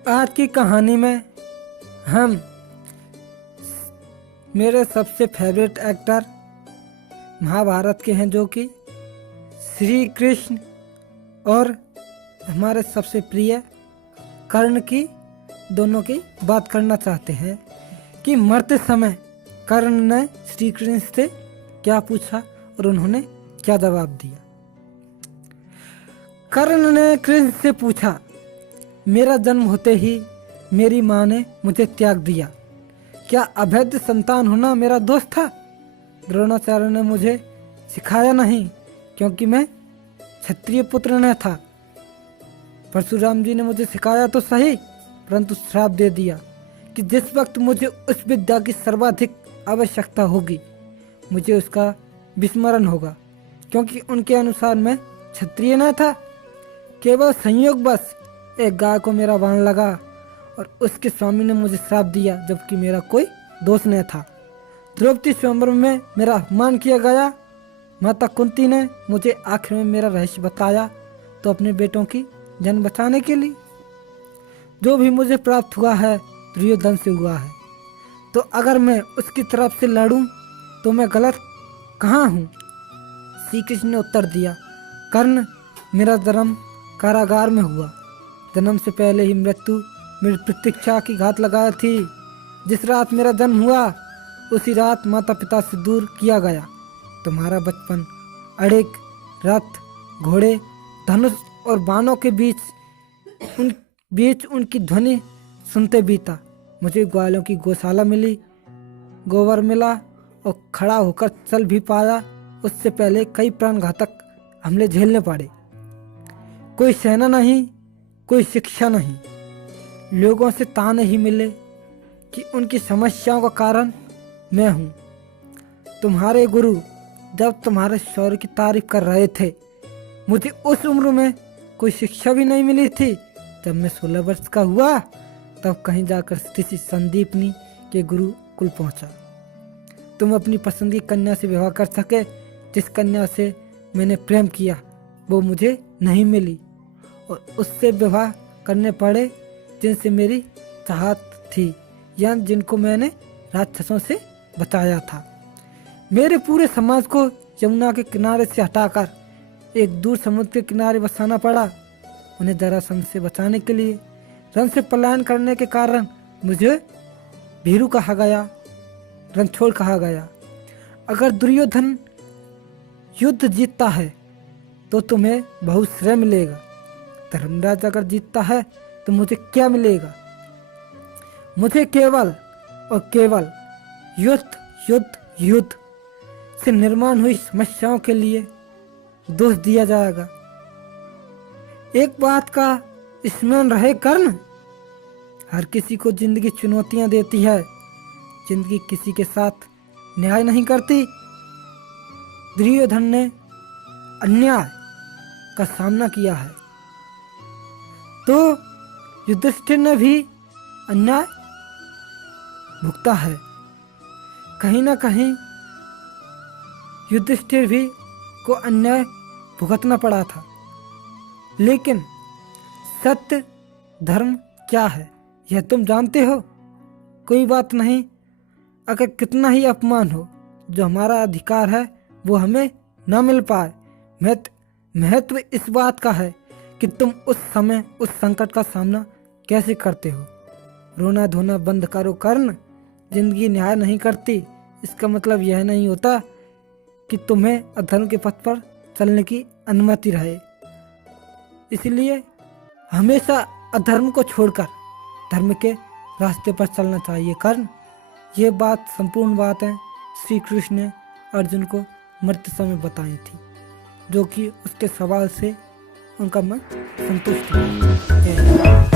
आज की कहानी में हम मेरे सबसे फेवरेट एक्टर महाभारत के हैं, जो कि श्री कृष्ण, और हमारे सबसे प्रिय कर्ण की दोनों की बात करना चाहते हैं कि मरते समय कर्ण ने श्री कृष्ण से क्या पूछा और उन्होंने क्या जवाब दिया। कर्ण ने कृष्ण से पूछा, मेरा जन्म होते ही मेरी माँ ने मुझे त्याग दिया, क्या अवैध संतान होना मेरा दोष था? द्रोणाचार्य ने मुझे सिखाया नहीं क्योंकि मैं क्षत्रिय पुत्र न था। परशुराम जी ने मुझे सिखाया तो सही, परंतु श्राप दे दिया कि जिस वक्त मुझे उस विद्या की सर्वाधिक आवश्यकता होगी मुझे उसका विस्मरण होगा, क्योंकि उनके अनुसार मैं क्षत्रिय न था। केवल संयोगवश एक गाय को मेरा बाण लगा और उसके स्वामी ने मुझे श्राप दिया, जबकि मेरा कोई दोष न था। द्रौपदी स्वयंवर में मेरा अपमान किया गया। माता कुंती ने मुझे आखिर में मेरा रहस्य बताया तो अपने बेटों की जान बचाने के लिए। जो भी मुझे प्राप्त हुआ है दुर्योधन से हुआ है, तो अगर मैं उसकी तरफ से लड़ूं तो मैं गलत कहाँ हूँ? श्री कृष्ण ने उत्तर दिया, कर्ण, मेरा जन्म कारागार में हुआ। जन्म से पहले ही मृत्यु मेरी प्रतीक्षा की घात लगाया थी। जिस रात मेरा जन्म हुआ उसी रात माता पिता से दूर किया गया। तुम्हारा बचपन अड़ेक, रथ, घोड़े, धनुष और बाणों के बीच उनकी ध्वनि सुनते बीता। मुझे ग्वालों की गौशाला मिली, गोबर मिला और खड़ा होकर चल भी पाया। उससे पहले कई प्राणघातक हमले झेलने पड़े। कोई सेना नहीं, कोई शिक्षा नहीं, लोगों से ताने ही मिले कि उनकी समस्याओं का कारण मैं हूँ। तुम्हारे गुरु जब तुम्हारे शौर्य की तारीफ कर रहे थे, मुझे उस उम्र में कोई शिक्षा भी नहीं मिली थी। जब मैं 16 वर्ष का हुआ तब कहीं जाकर ऋषि संदीपनी के गुरुकुल पहुंचा। तुम अपनी पसंद की कन्या से विवाह कर सके। जिस कन्या से मैंने प्रेम किया वो मुझे नहीं मिली और उससे विवाह करने पड़े जिनसे मेरी चाहत थी या जिनको मैंने राक्षसों से बचाया था। मेरे पूरे समाज को यमुना के किनारे से हटाकर एक दूर समुद्र के किनारे बसाना पड़ा। उन्हें जरासंध से बचाने के लिए रण से पलायन करने के कारण मुझे भीरू कहा गया, रणछोड़ कहा गया। अगर दुर्योधन युद्ध जीतता है तो तुम्हें बहुत श्रेय मिलेगा। धर्मराज अगर जीतता है तो मुझे क्या मिलेगा? मुझे केवल और केवल युद्ध से निर्माण हुई समस्याओं के लिए दोष दिया जाएगा। एक बात का स्मरण रहे कर्ण, हर किसी को जिंदगी चुनौतियां देती है। जिंदगी किसी के साथ न्याय नहीं करती। दुर्योधन ने अन्याय का सामना किया है तो युधिष्ठिर ने भी अन्याय भुगता है। कहीं ना कहीं युधिष्ठिर भी को अन्याय भुगतना पड़ा था। लेकिन सत्य धर्म क्या है यह तुम जानते हो। कोई बात नहीं, अगर कितना ही अपमान हो, जो हमारा अधिकार है वो हमें ना मिल पाए, महत्व इस बात का है कि तुम उस समय उस संकट का सामना कैसे करते हो। रोना धोना बंद करो कर्ण। जिंदगी न्याय नहीं करती, इसका मतलब यह नहीं होता कि तुम्हें अधर्म के पथ पर चलने की अनुमति रहे। इसलिए हमेशा अधर्म को छोड़कर धर्म के रास्ते पर चलना चाहिए कर्ण। ये बात संपूर्ण बात है श्री कृष्ण ने अर्जुन को मरते समय बताई थी, जो कि उसके सवाल से उनका मन संतुष्ट हुआ।